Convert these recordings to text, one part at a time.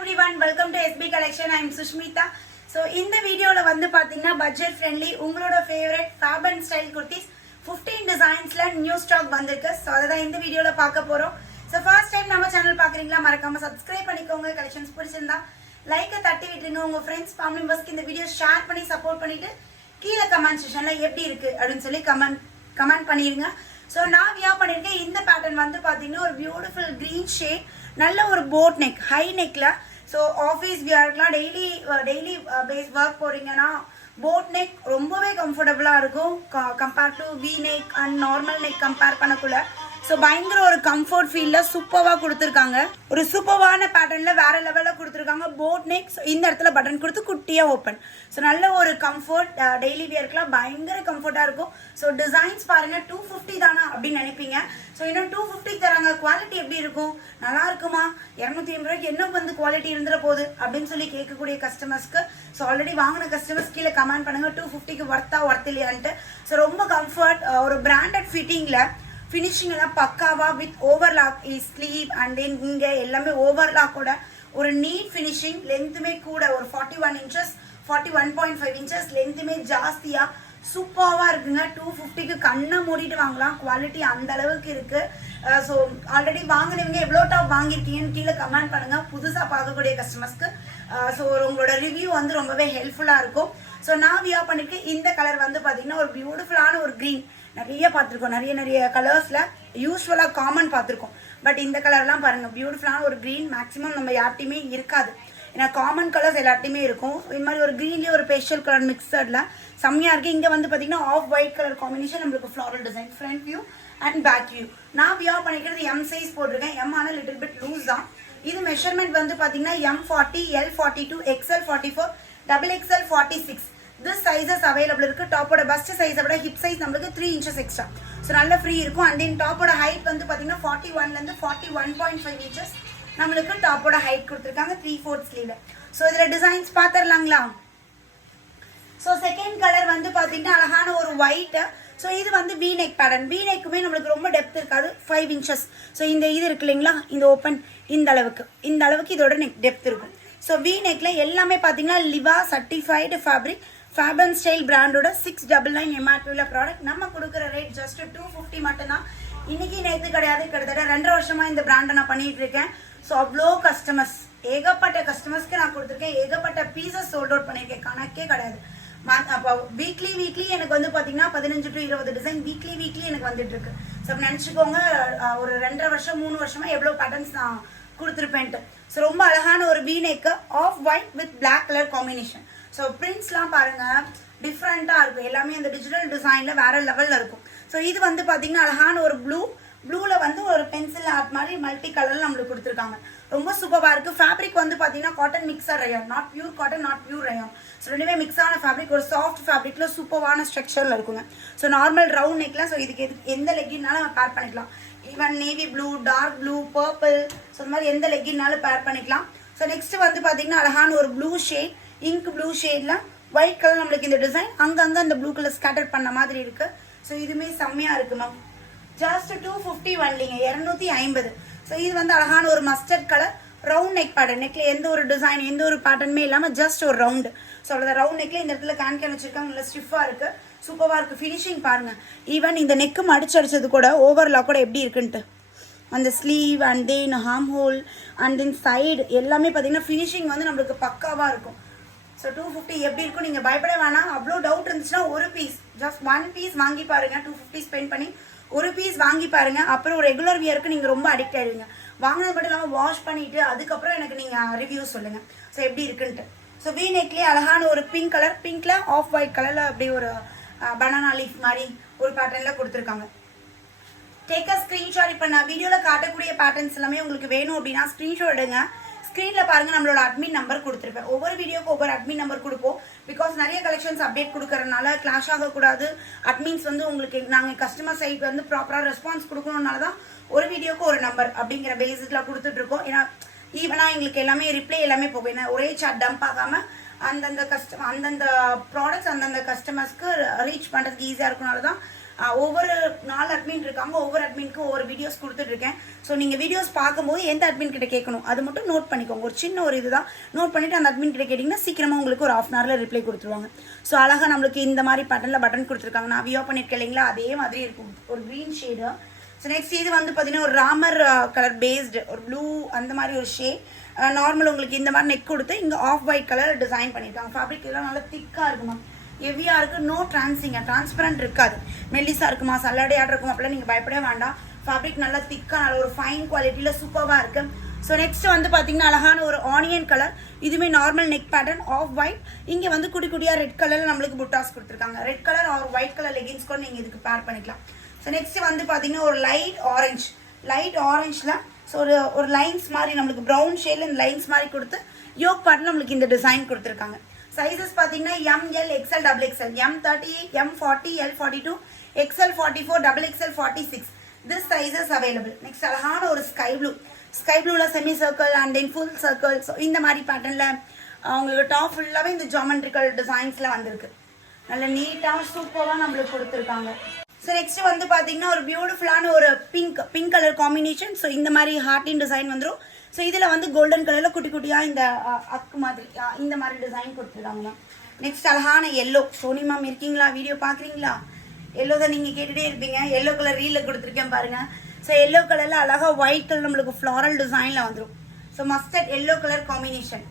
everyone, welcome to SB Collection. I am Sushmita. So in the video la vandu pathina budget friendly ungaloda favorite fab and style kurtis 15 designs la new stock vandirukku. So adha indha video la paaka porom. So first time nama channel paakringla marakama subscribe பண்ணிக்கோங்க. collections பிடிச்சிருந்தா like தட்டி விட்டுருங்க. உங்க friends family members க்கு இந்த video share பண்ணி support பண்ணிட்டு கீழ கமெண்ட் செக்ஷன்ல எப்படி இருக்கு அப்படினு சொல்லி கமெண்ட் பண்ணிருங்க. So நான் வியா பண்ணிருக்கேன் இந்த பேட்டர்ன் வந்து பாத்தீங்கன்னா ஒரு பியூட்டிஃபுல் green shade நல்ல ஒரு போட் நெக் ஹை நெக்ல. ஸோ ஆஃபீஸ் வியர்க்கெலாம் டெய்லி பேஸ் ஒர்க் போகிறீங்கன்னா போட் நெக் ரொம்பவே கம்ஃபர்டபுளாக இருக்கும் compare to V neck and normal neck compare பண்ணக்குள்ள. ஸோ பயங்கர ஒரு கம்ஃபர்ட் ஃபீலில் சூப்பராக கொடுத்துருக்காங்க. ஒரு சூப்பரான பேட்டர்னில் வேறு லெவலில் கொடுத்துருக்காங்க போட் நெக். ஸோ இந்த இடத்துல பட்டன் கொடுத்து குட்டியாக ஓப்பன். ஸோ நல்ல ஒரு கம்ஃபர்ட் டெய்லி வியர்க்கெலாம் பயங்கர கம்ஃபர்ட்டாக இருக்கும். ஸோ டிசைன்ஸ் பாருங்கள் 250 தானா அப்படின்னு நினைப்பீங்க. ஸோ இன்னும் 250 தராங்க. குவாலிட்டி எப்படி இருக்கும், நல்லா இருக்குமா, 250 ரூபாய்க்கு என்ன வந்து குவாலிட்டி இருந்துட போகுது அப்படின்னு சொல்லி கேட்கக்கூடிய கஸ்டமர்ஸ்க்கு ஸோ ஆல்ரெடி வாங்கின கஸ்டமர்ஸ் கீழே கமெண்ட் பண்ணுங்கள் 250க்கு ஒர்த் இல்லையான்ட்டு. ஸோ ரொம்ப கம்ஃபர்ட் ஒரு பிராண்டட் ஃபிட்டிங்கில் ஃபினிஷிங் எல்லாம் பக்காவா with overlock sleeve and then இங்கே எல்லாமே ஓவர்லாக்கோட ஒரு நீட் ஃபினிஷிங். லென்த்துமே கூட ஒரு 41 inches 41.5 inches லென்த்துமே ஜாஸ்தியாக சூப்பராக இருக்குங்க. 250க்கு கண்ணை மூடிட்டு வாங்கலாம். குவாலிட்டி அந்த அளவுக்கு இருக்கு. ஸோ ஆல்ரெடி வாங்கினவங்க எவ்வளோ டாப் வாங்கியிருக்கீங்கன்னு கீழே கமெண்ட் பண்ணுங்க புதுசாக பார்க்கக்கூடிய கஸ்டமர்ஸ்க்கு. ஸோ உங்களோட ரிவ்யூ வந்து ரொம்பவே ஹெல்ப்ஃபுல்லாக இருக்கும். ஸோ நான் வியா பண்ணிருக்கேன் இந்த கலர் வந்து பார்த்தீங்கன்னா ஒரு பியூட்டிஃபுல்லான ஒரு க்ரீன். நிறைய பார்த்துருக்கோம், நிறைய கலர்ஸில் யூஸ்வலாக காமன் பார்த்துருக்கோம். பட் இந்த கலர்லாம் பாருங்கள் பியூட்டிஃபுல்லான ஒரு க்ரீன். மேக்ஸிமம் நம்ம யார்ட்டையுமே இருக்காது, ஏன்னா காமன் கலர்ஸ் எல்லாத்தையுமே இருக்கும். இது மாதிரி ஒரு க்ரீன்லேயே ஒரு பேஸ்டல் கலர் மிக்சடில் செம்மையாக இருக்குது. இங்கே வந்து பார்த்தீங்கன்னா ஆஃப் ஒயிட் கலர் காம்பினேஷன் நம்மளுக்கு floral design front view and back view. நான் வியா பண்ணிக்கிறது எம் சைஸ் போட்டிருக்கேன். எம் ஆனால் லிட்டில் பிட் லூஸ் தான். இது மெஷர்மெண்ட் வந்து பார்த்தீங்கன்னா M40, L42, XL44, XXL 46 this sizes available இருக்குது. டாப்போட பஸ்ட் சைஸை விட ஹிப் சைஸ் நம்மளுக்கு 3 inches எக்ஸ்ட்ரா. ஸோ நல்ல ஃப்ரீ இருக்கும். அண்ட் தென் டாப்போட ஹைட் வந்து பார்த்தீங்கன்னா 41லேருந்து 41.5 inches நம்மளுக்கு டாப்போட ஹைட் கொடுத்துருக்காங்க 3/4 ஸ்லீவ்ல. ஸோ இதில் டிசைன்ஸ் பார்த்துடலாங்களா. ஸோ செகண்ட் கலர் வந்து பார்த்தீங்கன்னா அழகான ஒரு ஒயிட்டு. ஸோ இது வந்து வி நெக் பேட்டர்ன். வி நெக்குமே நம்மளுக்கு ரொம்ப டெப்த் இருக்காது, 5 inches. ஸோ இந்த இது இருக்கு இல்லைங்களா, இந்த ஓப்பன் இந்த அளவுக்கு இதோட நெக் டெப்த் இருக்கும். ஸோ வி நெக்கில் எல்லாமே பார்த்தீங்கன்னா Liva certified fabric ஃபேப் and style பிராண்டோட 699 MRPல ப்ராடக்ட். நம்ம கொடுக்குற ரேட் ஜஸ்ட் 250 மட்டும்தான். இன்னைக்கு நேற்று கிடையாது, கிட்டத்தட்ட 2 வருஷமாக இந்த பிராண்டை நான் பண்ணிட்டு இருக்கேன். ஸோ அவ்வளோ கஸ்டமர்ஸ், ஏகப்பட்ட கஸ்டமர்ஸ்க்கு நான் கொடுத்துருக்கேன். ஏகப்பட்ட பீசஸ் சோல்ட் அவுட் பண்ணியிருக்கேன், கணக்கே கிடையாது. அப்போ வீக்லி எனக்கு வந்து பார்த்தீங்கன்னா 15 to 20 டிசைன் வீக்லி எனக்கு வந்துட்டு இருக்கு. ஸோ அப்போ நினச்சிக்கோங்க ஒரு 2.5 வருஷம் 3 வருஷமாக எவ்வளோ பேட்டர்ன்ஸ் நான் கொடுத்துருப்பேன்ட்டு. ஸோ ரொம்ப அழகான ஒரு V neck off white with black colour combination. So பிரிண்ட்ஸ்லாம் பாருங்கள் டிஃப்ரெண்ட்டாக இருக்கும். எல்லாமே அந்த டிஜிட்டல் டிசைனில் வேறு லெவலில் இருக்கும். ஸோ இது வந்து பார்த்தீங்கன்னா அழகான ஒரு ப்ளூவில் வந்து ஒரு பென்சில் ஆர்ட் மாதிரி மல்டி கலரில் நம்மளுக்கு கொடுத்துருக்காங்க. ரொம்ப சூப்பராக இருக்குது. ஃபேப்ரிக் வந்து பார்த்தீங்கன்னா cotton mixture rayon, not pure cotton, not pure rayon. So ரெண்டுமே மிக்ஸான ஃபேப்ரிக், ஒரு சாஃப்ட் ஃபேப்ரிக்கில் சூப்பரான ஸ்ட்ரக்சரில் இருக்குங்க. ஸோ நார்மல் ரவுண்ட் நெக்லாம். ஸோ இதுக்கு எந்த லெக்கின்னாலும் நம்ம பேர் பண்ணிக்கலாம். Even navy blue, dark blue, purple, so இந்த மாதிரி எந்த லெக்கின்னாலும் பேர் பண்ணிக்கலாம். ஸோ நெக்ஸ்ட் வந்து பார்த்தீங்கன்னா அழகான ஒரு ப்ளூ ஷேட், இங்க் ப்ளூ ஷேடில் ஒயிட் கலர் நம்மளுக்கு இந்த டிசைன் அங்கங்கே அந்த ப்ளூ கலர் ஸ்கேட்டர் பண்ண மாதிரி இருக்குது. ஸோ இதுவுமே செம்மையாக இருக்குமா. ஜஸ்ட் 250 வரலிங்க, 250. ஸோ இது வந்து அழகான ஒரு mustard colour round neck pattern. நெக்கில் எந்த ஒரு டிசைன் எந்த ஒரு பேட்டர்னுமே இல்லாமல் ஜஸ்ட் ஒரு ரவுண்டு. ஸோ அவ்வளோ ரவுண்ட் நெக்கில் இந்த இடத்துல கேன் வச்சுருக்காங்க. நல்லா ஸ்டிஃபாக இருக்குது, சூப்பராக இருக்குது. ஃபினிஷிங் பாருங்கள். ஈவன் இந்த நெக்கு மடிச்சடிச்சது கூட ஓவர்லாக் கூட எப்படி இருக்குன்ட்டு அந்த sleeve and then harm whole and then side எல்லாமே பார்த்தீங்கன்னா ஃபினிஷிங் வந்து நம்மளுக்கு பக்காவாக இருக்கும். ஸோ 250 எப்படி இருக்கும் நீங்கள் பயப்பட வேணாம். அவ்வளோ டவுட் இருந்துச்சுன்னா ஒரு பீஸ், ஜஸ்ட் 1 piece வாங்கி பாருங்கள். 250 ஸ்பெண்ட் பண்ணி ஒரு பீஸ் வாங்கி பாருங்கள். அப்புறம் ஒரு ரெகுலர் வியருக்கு நீங்கள் ரொம்ப அடிக்ட் ஆகிடுவீங்க. வாங்கினது மட்டும் இல்லாமல் வாஷ் பண்ணிவிட்டு அதுக்கப்புறம் எனக்கு நீங்கள் ரிவ்யூ சொல்லுங்கள் ஸோ எப்படி இருக்குன்ட்டு. ஸோ வி நெக்லேயே அழகான ஒரு பிங்க் கலர், பிங்க்கில் ஆஃப் ஒயிட் கலரில் அப்படி ஒரு பனானா லீஃப் மாதிரி ஒரு பேட்டர்னில் கொடுத்துருக்காங்க. Take a screenshot. இப்போ நான் வீடியோவில் காட்டக்கூடிய பேட்டர்ன்ஸ் எல்லாமே உங்களுக்கு வேணும் அப்படின்னா ஸ்க்ரீன்ஷாட் எடுங்க. ஸ்க்ரீனில் பாருங்கள் நம்மளோட அட்மின் நம்பர் கொடுத்துருப்பேன். ஒவ்வொரு வீடியோக்கு ஒவ்வொரு அட்மின் நம்பர் கொடுப்போம். பிகாஸ் நிறைய கலெக்ஷன்ஸ் அப்டேட் கொடுக்கறதுனால கிளாஷ் ஆகக்கூடாது. அட்மின்ஸ் வந்து உங்களுக்கு நாங்கள் கஸ்டமர் சைட் வந்து ப்ராப்பராக ரெஸ்பான்ஸ் கொடுக்கணுன்னால தான் ஒரு வீடியோக்கு ஒரு நம்பர் அப்படிங்கிற பேசிஸில் கொடுத்துட்ருக்கோம். ஏன்னா ஈவனாக எங்களுக்கு எல்லாமே ரிப்ளை எல்லாமே போகும். ஏன்னா ஒரே சாட் டம்ப் ஆகாமல் அந்தந்த ப்ராடக்ட்ஸ் அந்தந்த கஸ்டமர்ஸ்க்கு ரீச் பண்ணுறதுக்கு ஈஸியாக இருக்கனால தான் ஒவ்வொரு 4 அட்மின் இருக்காங்க, ஒவ்வொரு அட்மினுக்கு ஒவ்வொரு வீடியோஸ் கொடுத்துட்ருக்கேன். ஸோ நீங்கள் வீடியோஸ் பார்க்கும்போது எந்த அட்மின் கிட்ட கேட்கணும் அது மட்டும் நோட் பண்ணிக்கோங்க. ஒரு சின்ன ஒரு இதுதான் நோட் பண்ணிவிட்டு அந்த அட்மின் கிட்ட கேட்டிங்கன்னா சீக்கிரமாக உங்களுக்கு ஒரு 1/2 hourல ரிப்ளை கொடுத்துருவாங்க. ஸோ அழகாக நம்மளுக்கு இந்த மாதிரி பேட்டர்னில் பட்டன் கொடுத்துருக்காங்க. நான் வியோ பண்ணியிருக்கேன் இல்லைங்களா, அதே மாதிரி இருக்கும், ஒரு க்ரீன் ஷேடு. ஸோ நெக்ஸ்ட் இது வந்து பார்த்தீங்கன்னா ஒரு ராமர் கலர் பேஸ்டு ஒரு ப்ளூ அந்த மாதிரி ஒரு ஷேட். நார்மல் உங்களுக்கு இந்த மாதிரி நெக் கொடுத்து இங்கே ஆஃப் ஒயிட் கலர் டிசைன் பண்ணியிருக்காங்க. ஃபேப்ரிக் எல்லாம் நல்லா திக்காக இருக்குமா, ஹெவியாக இருக்குது, நோ டிரான்ஸ்பரண்ட் இருக்காது, மெல்லிஸாக இருக்குமா, சல்லடையாக இருக்கும், அப்படிலாம் நீங்கள் பயப்படவே வேண்டாம். ஃபேப்ரிக் நல்லா திக்காக நல்ல ஒரு ஃபைன் குவாலிட்டியில் சூப்பராக இருக்குது. ஸோ நெக்ஸ்ட் வந்து பார்த்தீங்கன்னா அழகான ஒரு ஆனியன் கலர், இதுவுமே normal neck pattern off white. இங்கே வந்து குட்டி குட்டியாக ரெட் கலரில் நம்மளுக்கு புட்டாஸ் கொடுத்துருக்காங்க. Red colour or white colour leggings கூட நீங்கள் இதுக்கு பேர் பண்ணிக்கலாம். ஸோ நெக்ஸ்ட் வந்து பார்த்தீங்கன்னா ஒரு லைட் ஆரஞ்சில் ஸோ ஒரு லைன்ஸ் மாதிரி நம்மளுக்கு ப்ரௌன் ஷேடில் இந்த லைன்ஸ் மாதிரி கொடுத்து யோக் பார்ட்டில் நம்மளுக்கு இந்த டிசைன் கொடுத்துருக்காங்க. சைஸஸ் பார்த்தீங்கன்னா ML XL XXL, M30, M40, L42, XL 44, XXL 46. This sizes available. Next அழகான ஒரு ஸ்கை ப்ளூவில் semi circle and then full circle. So இந்த மாதிரி பேட்டர்னில் உங்களுக்கு டாப் ஃபுல்லாகவே இந்த ஜாமெட்ரிக்கல் டிசைன்ஸில் வந்திருக்கு. நல்ல நீட்டாக சூப்பராக நம்மளுக்கு கொடுத்துருக்காங்க. ஸோ நெக்ஸ்ட் வந்து பார்த்தீங்கன்னா ஒரு பியூட்டிஃபுல்லான ஒரு பிங்க் கலர் காம்பினேஷன். ஸோ இந்த மாதிரி ஹார்ட்டின் டிசைன் வந்துடும். ஸோ இதில் வந்து கோல்டன் கலரில் குட்டி குட்டியாக இந்த அக்கு மாதிரி இந்த மாதிரி டிசைன் கொடுத்துருக்காங்க. நெக்ஸ்ட் அழகான எல்லோ. சோனி மேம் இருக்கீங்களா, வீடியோ பார்க்குறீங்களா? எல்லோ தான் நீங்கள் கேட்டுகிட்டே இருப்பீங்க. எல்லோ கலர் ரீலில் கொடுத்துருக்கேன் பாருங்கள். ஸோ எல்லோ கலரில் அழகாக ஒயிட் கலர் நம்மளுக்கு ஃப்ளாரல் டிசைனில் வந்துடும். So mustard yellow colour combination.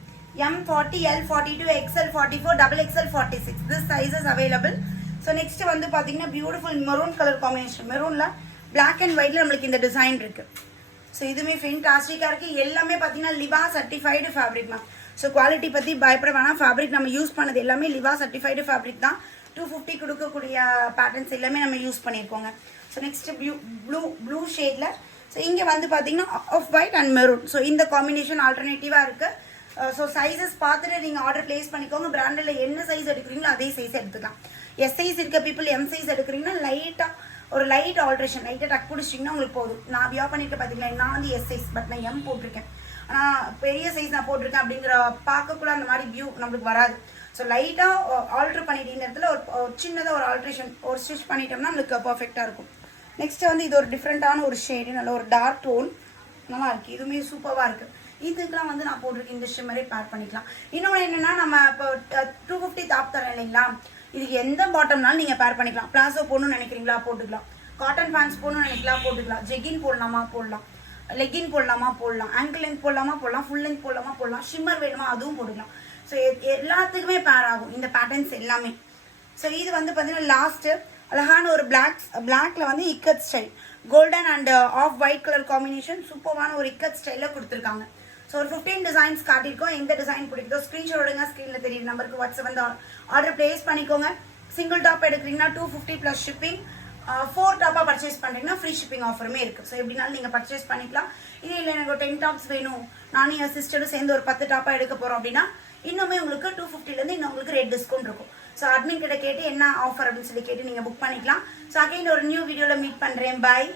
M40, L42, XL 44, XXL 46. This size is available. So next வந்து பார்த்தீங்கன்னா பியூட்டிஃபுல் மெரூன் கலர் காம்பினேஷன். மெரூனில் பிளாக் அண்ட் ஒயிட்டில் நம்மளுக்கு இந்த டிசைன் இருக்குது. ஸோ இதுவுமே ஃபென்டாஸ்டிக்காக இருக்குது. எல்லாமே பார்த்தீங்கன்னா Liva certified fabric ma'am. So quality பற்றி பயப்பட வேணாம். ஃபேப்ரிக் நம்ம யூஸ் பண்ணது எல்லாமே லிவா சர்டிஃபைடு ஃபேப்ரிக் தான். 250 கொடுக்கக்கூடிய பேட்டர்ன்ஸ் எல்லாமே நம்ம யூஸ் பண்ணியிருக்கோங்க. ஸோ நெக்ஸ்ட் ப்ளூ ஷேடில். ஸோ இங்கே வந்து பார்த்தீங்கன்னா off white and maroon. So இந்த காம்பினேஷன் ஆல்டர்னேட்டிவாக இருக்குது. ஸோ சைஸஸ் பார்த்துட்டு நீங்கள் ஆர்டர் ப்ளேஸ் பண்ணிக்கோங்க. பிராண்டில் என்ன சைஸ் எடுக்கிறீங்களோ அதே சைஸ் எடுத்துக்கலாம். எஸ் சைஸ் இருக்க பீப்புள் M சைஸ் எடுக்கிறீங்கன்னா ஒரு லைட் ஆல்ட்ரேஷன் லைட்டாக டக் பிடிச்சிட்டிங்கன்னா உங்களுக்கு போதும். நான் வியோ பண்ணியிருக்கேன் பார்த்தீங்களா, நான் வந்து எஸ் சைஸ், பட் நான் M போட்டிருக்கேன். ஆனால் பெரிய சைஸ் நான் போட்டிருக்கேன் அப்படிங்கிற பார்க்கக்குள்ள அந்த மாதிரி வியூ நம்மளுக்கு வராது. ஸோ லைட்டாக ஆல்ட்ரு பண்ணிட்டு இந்த இடத்துல ஒரு சின்னதாக ஒரு ஆல்ட்ரேஷன் ஒரு ஸ்டிச் பண்ணிட்டோம்னா நம்மளுக்கு பர்ஃபெக்டாக இருக்கும். நெக்ஸ்ட் வந்து இது ஒரு டிஃப்ரெண்ட்டான ஒரு ஷேடு, நல்ல ஒரு டார்க் டோன், நல்லா இருக்குது. இதுவுமே சூப்பராக இருக்குது. இதுக்கெலாம் வந்து நான் போட்டிருக்கேன் இந்த ஷிம்மரே பேர் பண்ணிக்கலாம். இன்னொன்று என்னென்னா நம்ம இப்போ 250 டாப் தரேன் இல்லைங்களா, இதுக்கு எந்த பாட்டம்னாலும் நீங்கள் பேர் பண்ணிக்கலாம். பிளாசோ போடணும்னு நினைக்கிறீங்களா போட்டுக்கலாம், காட்டன் பேண்ட்ஸ் போடணும்னு நினைக்கலாம் போட்டுக்கலாம், ஜெகின் போடலாமா போடலாம், லெகின் போடலாமா போடலாம், ஆங்கிள் லென்த் போடலாமா போடலாம், ஃபுல் லென்த் போடலாமா போடலாம், ஷிம்மர் வேணுமா அதுவும் போட்டுக்கலாம். ஸோ எல்லாத்துக்குமே பேர் ஆகும் இந்த பேட்டர்ன்ஸ் எல்லாமே. ஸோ இது வந்து பார்த்தீங்கன்னா லாஸ்ட்டு அழகான ஒரு பிளாக்ல வந்து ikat style, golden and half white colour combination, சூப்பரான ஒரு இக்கட் ஸ்டைலில் கொடுத்துருக்காங்க. ஸோ ஒரு 15 டிசைன்ஸ் காட்டியிருக்கோம். எந்த டிசைன் பிடிக்குதோ ஸ்க்ரீன்ஷாட் எடுங்க, ஸ்க்ரீனில் தெரியுற நம்பருக்கு வாட்ஸ்அப் வந்து ஆர்டர் ப்ளேஸ் பண்ணிக்கோங்க. சிங்கிள் டாப் எடுக்கிறீங்கன்னா 250 ப்ளஸ் ஷிப்பிங், 4 டாப்பாக பர்ச்சேஸ் பண்ணுறீங்கன்னா ஃப்ரீ ஷிப்பிங் ஆஃபருமே இருக்குது. ஸோ எப்படினாலும் நீங்கள் பர்ச்சேஸ் பண்ணிக்கலாம். இது இல்லை எனக்கு ஒரு 10 டாப்ஸ் வேணும், நானும் என் சிஸ்டரும் சேர்ந்து ஒரு 10 டாப்பாக எடுக்க போகிறோம் அப்படின்னா இன்னுமே உங்களுக்கு 250லேருந்து இன்னும் உங்களுக்கு ரேட் டிஸ்கவுண்ட் இருக்கும். ஸோ அட்மின் கிட்ட கேட்டு என்ன ஆஃபர் அப்படின்னு சொல்லி கேட்டு நீங்கள் புக் பண்ணிக்கலாம். ஸோ அகைன் ஒரு நியூ வீடியோவில் மீட் பண்ணுறேன். பாய்.